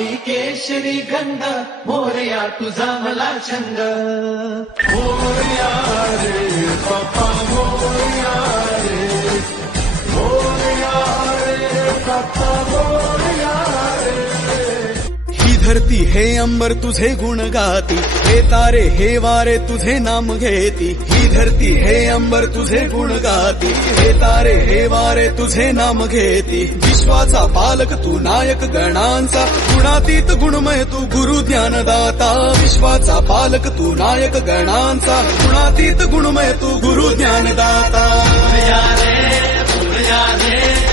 काळी केशरी गंध मोरया तुझा मला छंद मोरया रे बाप्पा मोरया रे मोरया रे बाप्पा मोरया रे ही धरती हे अंबर तुझे गुण गाती हे तारे हे वारे तुझे नाम घेती ही धरती हे अंबर तुझे गुण गाती हे तारे हे वारे तुझे नाम घेती विश्वाचा पालक तू नायक गणांचा गुणातीत गुणमय तू गुरु ज्ञानदाता विश्वाचा पालक तू नायक गणांचा गुणातीत गुणमय तू गुरु ज्ञानदाता मोरया रे